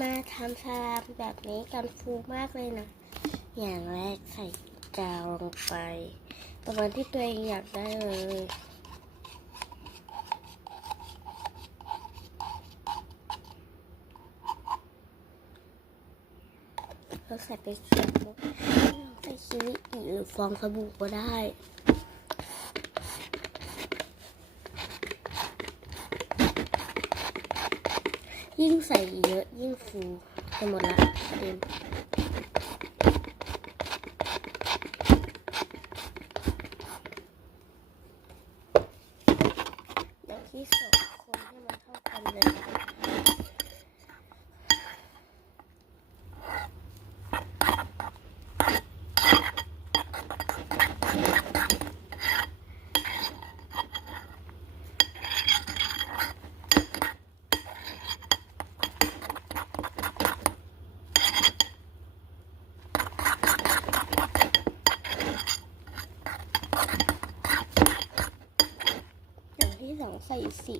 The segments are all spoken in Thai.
มาทำสลามแบบนี้กันฟูมากเลยนะ อย่างแรกใส่กาวลงไป ประมาณที่ตัวเองอยากได้เลยเราใส่ไปเสียบลงใส่คิริอิหรือฟองสบู่ก็ได้ ยิ่งใส่เยอะยิ่งฟูจะหมดละเต็มอยางที่สองคนให้มันเข้ากันเลย สองใส่สี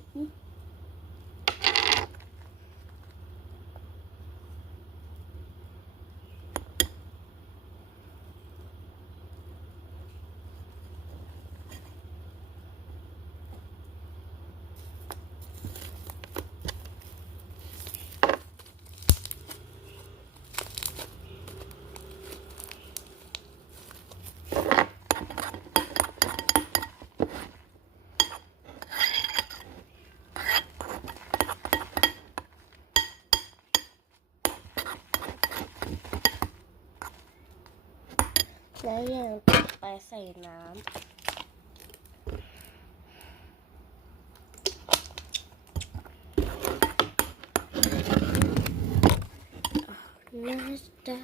แล้วย่างต่อไปใส่น้ำน่าจะ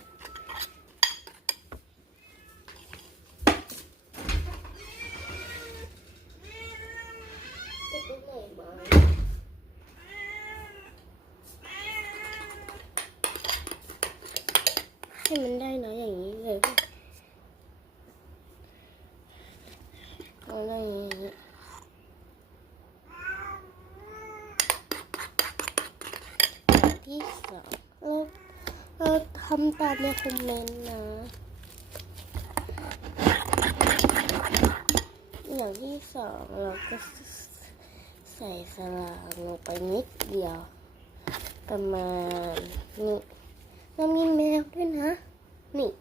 ให้มันได้หนะอย เอะไรอย่างนี้ที่สองเราเราทำตามในคอมเมนต์นะ อย่างที่สองเราก็ใส่สลามลงไปนิดเดียว ประมาณนี้เรามีแมวด้วยนะ นี่